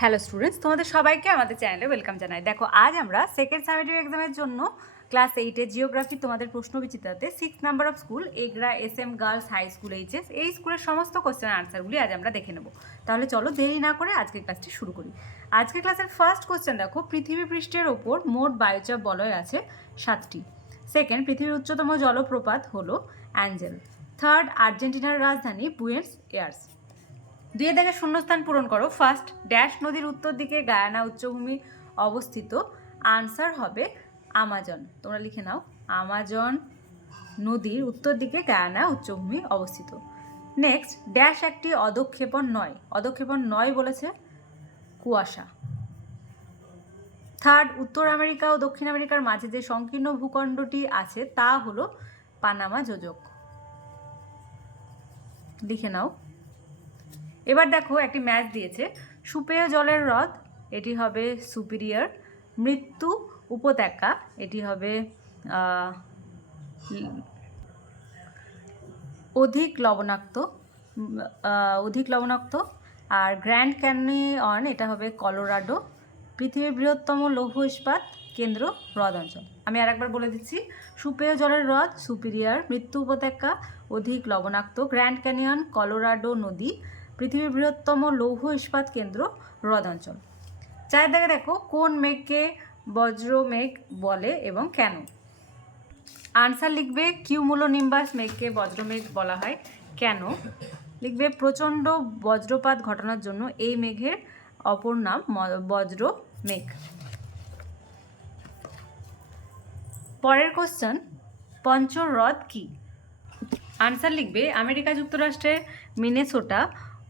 Hello students তোমাদের সবাইকে আমাদের চ্যানেলে ওয়েলকাম জানাই। দেখো, আজ আমরা সেকেন্ড সামেটিভ এক্সামের জন্য ক্লাস এইটে জিওগ্রাফি তোমাদের প্রশ্ন বিচিত্রাতে six number of school Egra S M girls high school HS এই স্কুলের সমস্ত কোশ্চেন আনসারগুলি আজ আমরা দেখে নেব। তাহলে চলো দেরি না করে আজকের ক্লাসটি শুরু করি। আজকের ক্লাসের ফার্স্ট কোশ্চেন দেখো, পৃথিবী পৃষ্ঠের ওপর মোট বায়ুচাপ বলয় আছে সাতটি। সেকেন্ড পৃথিবীর উচ্চতম জলপ্রপাত হলো অ্যাঞ্জেল। থার্ড আর্জেন্টিনার রাজধানী বুয়েন্স এয়ার্স। দুয়ে দেখে শূন্যস্থান পূরণ করো। ফার্স্ট ড্যাশ নদীর উত্তর দিকে গায়ানা উচ্চভূমি অবস্থিত। আনসার হবে আমাজন। তোমরা লিখে নাও, আমাজন নদীর উত্তর দিকে গায়ানা উচ্চভূমি অবস্থিত। নেক্সট ড্যাশ একটি অধক্ষেপণ নয়। অধক্ষেপণ নয় বলেছে কুয়াশা। থার্ড উত্তর আমেরিকা ও দক্ষিণ আমেরিকার মাঝে যে সংকীর্ণ ভূখণ্ডটি আছে, তা হলো পানামা যোজক। লিখে নাও। এবার দেখো একটি ম্যাচ দিয়েছে। সুপেয় জলের হ্রদ এটি হবে সুপিরিয়র। মৃত্যু উপত্যকা, এটি হবে অধিক লবণাক্ত অধিক লবণাক্ত। আর গ্র্যান্ড ক্যানিয়ন, এটা হবে কলোরাডো। পৃথিবীর বৃহত্তম লৌহ ইস্পাত কেন্দ্র হ্রদ অঞ্চল আমি আরেকবার বলে দিচ্ছি, সুপেয় জলের হ্রদ সুপিরিয়ার, মৃত্যু উপত্যকা, অধিক লবণাক্ত। গ্র্যান্ড ক্যানিয়ন, কলোরাডো নদী পৃথিবীর বৃহত্তম লৌহ ইস্পাত কেন্দ্র হ্রদ অঞ্চল চায়ের দাগে দেখো কোন মেঘকে বজ্র মেঘ বলে এবং কেন? আনসার লিখবে কিউমুলোনিম্বাস মেঘকে বজ্রমেঘ বলা হয় কেন? লিখবে প্রচণ্ড বজ্রপাত ঘটানোর জন্য এই মেঘের অপর নাম বজ্র মেঘ। পরের কোশ্চেন পঞ্চহ্রদ কি? আনসার লিখবে আমেরিকা যুক্তরাষ্ট্রের Minnesota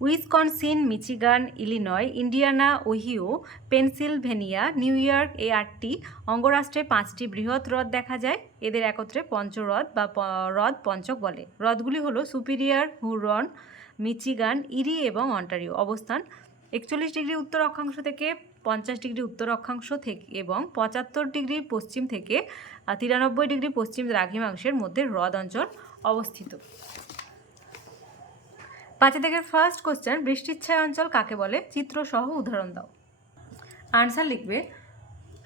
Wisconsin, Michigan, Illinois, Indiana, Ohio, Pennsylvania, New York এই আটটি অঙ্গরাষ্ট্রে পাঁচটি বৃহৎ হ্রদ দেখা যায়। এদের একত্রে পঞ্চহ্রদ বা হ্রদ পঞ্চক বলে। হ্রদগুলি হলো সুপিরিয়ার, হুরন, মিচিগান, ইরি এবং অন্টারিও। অবস্থান একচল্লিশ ডিগ্রি উত্তর অক্ষাংশ থেকে পঞ্চাশ ডিগ্রি উত্তর অক্ষাংশ থেকে এবং পঁচাত্তর ডিগ্রি পশ্চিম থেকে তিরানব্বই ডিগ্রি পশ্চিম দ্রাঘিমাংশের মধ্যে হ্রদ অঞ্চল অবস্থিত। পাঁচে থেকে ফার্স্ট কোশ্চেন বৃষ্টিচ্ছায় অঞ্চল কাকে বলে? চিত্রসহ উদাহরণ দাও। আনসার লিখবে,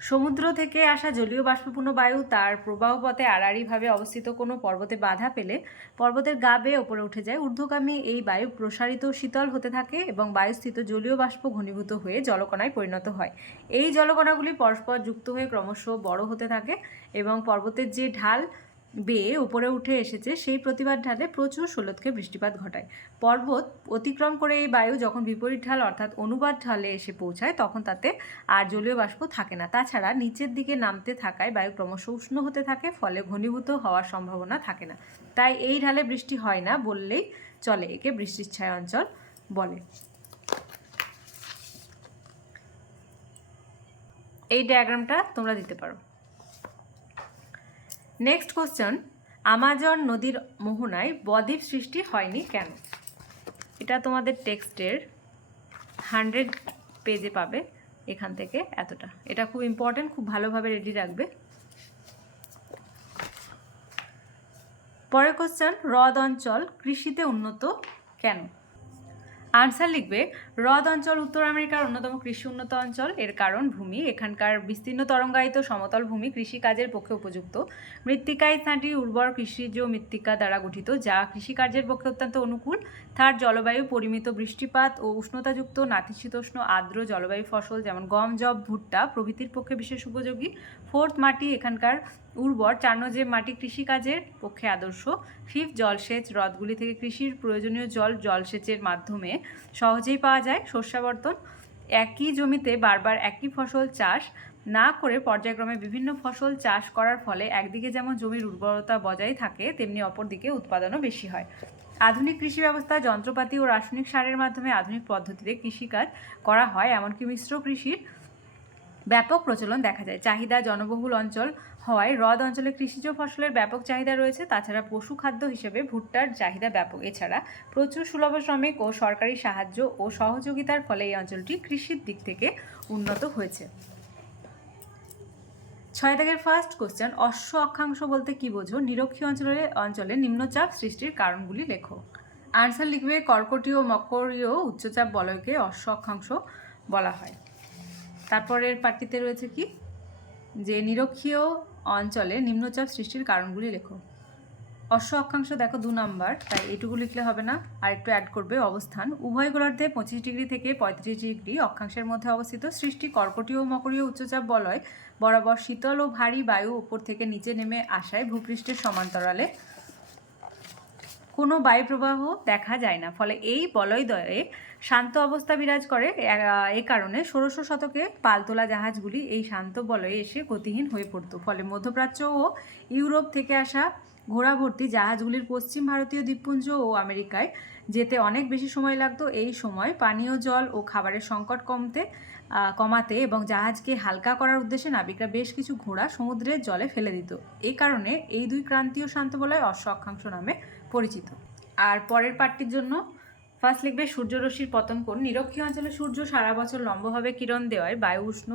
সমুদ্র থেকে আসা জলীয় বাষ্পপূর্ণ বায়ু তার প্রবাহ পথে আড়াআড়িভাবে অবস্থিত কোনো পর্বতে বাধা পেলে পর্বতের গা বেয়ে ওপরে উঠে যায়। ঊর্ধ্বগামী এই বায়ু প্রসারিত শীতল হতে থাকে এবং বায়ুস্থিত জলীয় বাষ্প ঘনীভূত হয়ে জলকণায় পরিণত হয়। এই জলকণাগুলি পরস্পর যুক্ত হয়ে ক্রমশ বড় হতে থাকে এবং পর্বতের যে ঢাল বেয়ে উপরে উঠে এসেছে, সেই প্রতিবাদ ঢালে প্রচুর ষোলতকে বৃষ্টিপাত ঘটায়। পর্বত অতিক্রম করে এই বায়ু যখন বিপরীত ঢাল অর্থাৎ অনুবাদ ঢালে এসে পৌঁছায়, তখন তাতে আর জলীয় বাষ্প থাকে না। তাছাড়া নিচের দিকে নামতে থাকায় বায়ু ক্রমশ উষ্ণ হতে থাকে, ফলে ঘনীভূত হওয়ার সম্ভাবনা থাকে না। তাই এই ঢালে বৃষ্টি হয় না বললেই চলে, একে বৃষ্টির ছায়া অঞ্চল বলে। এই ডায়াগ্রামটা তোমরা দিতে পারো। নেক্সট কোশ্চেন আমাজন নদীর মোহনায় বদ্বীপ সৃষ্টি হয়নি কেন? এটা তোমাদের টেক্সটের হান্ড্রেড পেজে পাবে এখান থেকে এতটা। এটা খুব ইম্পর্টেন্ট খুব ভালোভাবে রেডি রাখবে। পরের কোশ্চেন হ্রদ অঞ্চল কৃষিতে উন্নত কেন? আনসার লিখবে, হ্রদ অঞ্চল উত্তর আমেরিকার অন্যতম কৃষি উন্নত অঞ্চল। এর কারণ ভূমি। এখানকার বিস্তীর্ণ তরঙ্গায়িত সমতল ভূমি কৃষিকাজের পক্ষে উপযুক্ত। মৃত্তিকায় স্থানটি উর্বর কৃষিজ মৃত্তিকা দ্বারা গঠিত, যা কৃষিকার্যের পক্ষে অত্যন্ত অনুকূল। তার জলবায়ু পরিমিত বৃষ্টিপাত ও উষ্ণতাযুক্ত, নাতিশীতোষ্ণ, আর্দ্র জলবায়ু ফসল যেমন গম জব ভুট্টা প্রভৃতির পক্ষে বিশেষ উপযোগী। ফোর্থ মাটি এখানকার উর্বর চার নজেব মাটি কৃষিকাজের পক্ষে আদর্শ। ফিফ জলসেচ হ্রদগুলি থেকে কৃষির প্রয়োজনীয় জল জলসেচের মাধ্যমে সহজেই পাওয়া যায়। শস্যাবর্তন, একই জমিতে বারবার একই ফসল চাষ না করে পর্যায়ক্রমে বিভিন্ন ফসল চাষ করার ফলে একদিকে যেমন জমির উর্বরতা বজায় থাকে, তেমনি অপরদিকে উৎপাদনও বেশি হয়। আধুনিক কৃষি ব্যবস্থা, যন্ত্রপাতি ও রাসায়নিক সারের মাধ্যমে আধুনিক পদ্ধতিতে কৃষিকাজ করা হয়, এমনকি মিশ্র কৃষির ব্যাপক প্রচলন দেখা যায়। চাহিদা জনবহুল অঞ্চল হওয়ায় হ্রদ অঞ্চলে কৃষিজ ফসলের ব্যাপক চাহিদা রয়েছে। তাছাড়া পশু খাদ্য হিসেবে ভুট্টার চাহিদা ব্যাপক। এছাড়া প্রচুর সুলভ শ্রমিক ও সরকারি সাহায্য ও সহযোগিতার ফলে এই অঞ্চলটি কৃষির দিক থেকে উন্নত হয়েছে। ছয় দাগের ফার্স্ট কোশ্চেন অশ্ব অক্ষাংশ বলতে কি বোঝো? নিরক্ষীয় অঞ্চলে অঞ্চলে নিম্নচাপ সৃষ্টির কারণগুলি লেখো। আনসার লিখবে, কর্কটীয় মকরীয় উচ্চচাপ বলয়কে অশ্ব অক্ষাংশ বলা হয়। তারপরের পার্টিতে রয়েছে কি? যে নিরক্ষীয় অঞ্চলে নিম্নচাপ সৃষ্টির কারণগুলি লেখো। অশ্ব অক্ষাংশ দেখো দু নম্বর, তাই এটুকু লিখলে হবে না। আর একটু অ্যাড করবে অবস্থান। উভয় গোলার্ধে পঁচিশ ডিগ্রি থেকে পঁয়ত্রিশ ডিগ্রি অক্ষাংশের মধ্যে অবস্থিত সৃষ্টি কর্কটীয় মকরীয় উচ্চচাপ বলয়, বরাবর শীতল ও ভারী বায়ু উপর থেকে নিচে নেমে আসায় ভূপৃষ্ঠের সমান্তরালে। কোনো বায়ুপ্রবাহ দেখা যায় না। ফলে এই বলয়দ্বয়ে শান্ত অবস্থা বিরাজ করে। এ- কারণে ষোড়শ শতকে পালতোলা জাহাজগুলি এই শান্ত বলয়ে এসে গতিহীন হয়ে পড়তো। ফলে মধ্যপ্রাচ্য ও ইউরোপ থেকে আসা ঘোড়া ভর্তি জাহাজগুলির পশ্চিম ভারতীয় দ্বীপপুঞ্জ ও আমেরিকায় যেতে অনেক বেশি সময় লাগতো। এই সময় পানীয় জল ও খাবারের সংকট কমতে কমাতে এবং জাহাজকে হালকা করার উদ্দেশ্যে নাবিকরা বেশ কিছু ঘোড়া সমুদ্রের জলে ফেলে দিত। এই কারণে এই দুই ক্রান্তীয় শান্ত বলয় অক্ষাংশ নামে পরিচিত। আর পরের পার্টটির জন্য ফার্স্ট লিখবে সূর্যরশ্মির পতন কোণ। নিরক্ষীয় অঞ্চলে সূর্য সারা বছর লম্বভাবে কিরণ দেওয়ায় বায়ু উষ্ণ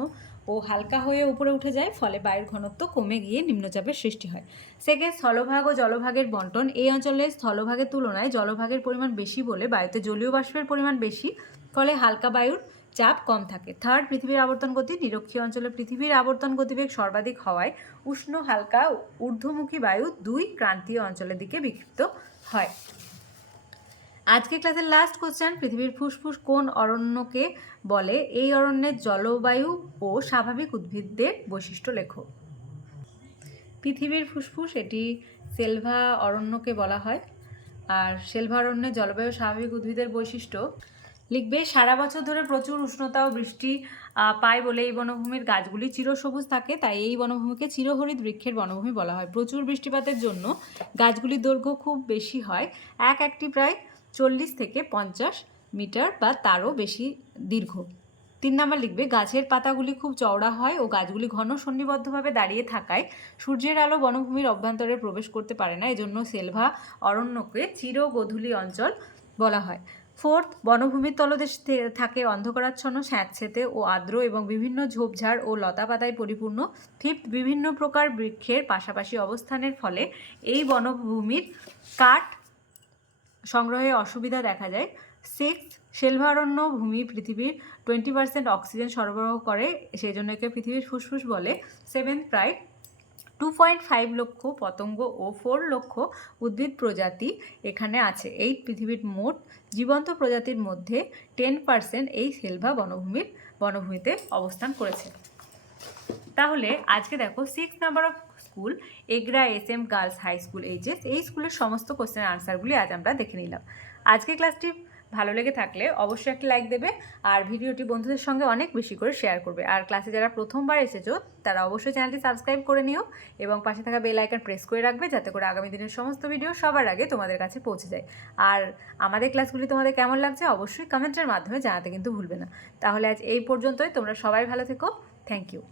ও হালকা হয়ে উপরে উঠে যায়, ফলে বায়ুর ঘনত্ব কমে গিয়ে নিম্নচাপের সৃষ্টি হয়। সেকেন্ড স্থলভাগ ও জলভাগের বন্টন। এই অঞ্চলে স্থলভাগের তুলনায় জলভাগের পরিমাণ বেশি বলে বায়ুতে জলীয় বাষ্পের পরিমাণ বেশি, ফলে হালকা বায়ুর চাপ কম থাকে। থার্ড পৃথিবীর আবর্তন গতি নিরক্ষীয় অঞ্চলে পৃথিবীর আবর্তন গতিবেগ সর্বাধিক হওয়ায় উষ্ণ, হালকা, ঊর্ধ্বমুখী বায়ু দুই ক্রান্তীয় অঞ্চলের দিকে বিক্ষিপ্ত হয়। আজকে ক্লাসের লাস্ট কোশ্চেন পৃথিবীর ফুসফুস কোন অরণ্যকে বলে? এই অরণ্যের জলবায়ু ও স্বাভাবিক উদ্ভিদদের বৈশিষ্ট্য লেখো। পৃথিবীর ফুসফুস, এটি সেলভা অরণ্যকে বলা হয়। আর সেলভা অরণ্যের জলবায়ু স্বাভাবিক উদ্ভিদের বৈশিষ্ট্য লিখবে, সারা বছর ধরে প্রচুর উষ্ণতা ও বৃষ্টি পায় বলে এই বনভূমির গাছগুলি চিরসবুজ থাকে, তাই এই বনভূমিকে চিরহরিত বৃক্ষের বনভূমি বলা হয়। প্রচুর বৃষ্টিপাতের জন্য গাছগুলির দৈর্ঘ্য খুব বেশি হয়, এক একটি প্রায় চল্লিশ থেকে পঞ্চাশ মিটার বা তারও বেশি দীর্ঘ। তিন নাম্বার লিখবে, গাছের পাতাগুলি খুব চওড়া হয় ও গাছগুলি ঘন সন্নিবদ্ধভাবে দাঁড়িয়ে থাকায় সূর্যের আলো বনভূমির অভ্যন্তরে প্রবেশ করতে পারে না। এজন্য সেলভা অরণ্যকে চিরগোধূলি অঞ্চল বলা হয়। ফোর্থ, বনভূমির তলদেশ থাকে অন্ধকারাচ্ছন্ন, স্যাঁতসেতে ও আর্দ্র এবং বিভিন্ন ঝোপঝাড় ও লতাপাতায় পরিপূর্ণ। ফিফথ, বিভিন্ন প্রকার বৃক্ষের পাশাপাশি অবস্থানের ফলে এই বনভূমির কাঠ সংগ্রহে অসুবিধা দেখা যায়। সিক্স সেলভারণ্য ভূমি পৃথিবীর টোয়েন্টি পার্সেন্ট অক্সিজেন সরবরাহ করে সেই জন্য একে পৃথিবীর ফুসফুস বলে। সেভেন্থ, প্রায় টু পয়েন্ট ফাইভ লক্ষ পতঙ্গ ও ফোর লক্ষ উদ্ভিদ প্রজাতি এখানে আছে। এই পৃথিবীর মোট জীবন্ত প্রজাতির মধ্যে টেন পার্সেন্ট এই সেলভা বনভূমির, বনভূমিতে অবস্থান করেছে। তাহলে আজকে দেখো six number of school Egra S M girls high school HS এই স্কুলের সমস্ত কোশ্চেন আনসারগুলি আজ আমরা দেখে নিলাম। আজকে ক্লাসটি ভালো লেগে থাকলে অবশ্যই একটি লাইক দেবে আর ভিডিওটি বন্ধুদের সঙ্গে অনেক বেশি করে শেয়ার করবে। আর ক্লাসে যারা প্রথমবার এসেছ, তারা অবশ্যই চ্যানেলটি সাবস্ক্রাইব করে নিও এবং পাশে থাকা বেল আইকন প্রেস করে রাখবে যাতে করে আগামী দিনের সমস্ত ভিডিও সবার আগে তোমাদের কাছে পৌঁছে যায়। আর আমাদের ক্লাসগুলি তোমাদের কেমন লাগছে অবশ্যই কমেন্টের মাধ্যমে জানাতে কিন্তু ভুলবে না। তাহলে আজ এই পর্যন্তই, তোমরা সবাই ভালো থেকো। Thank you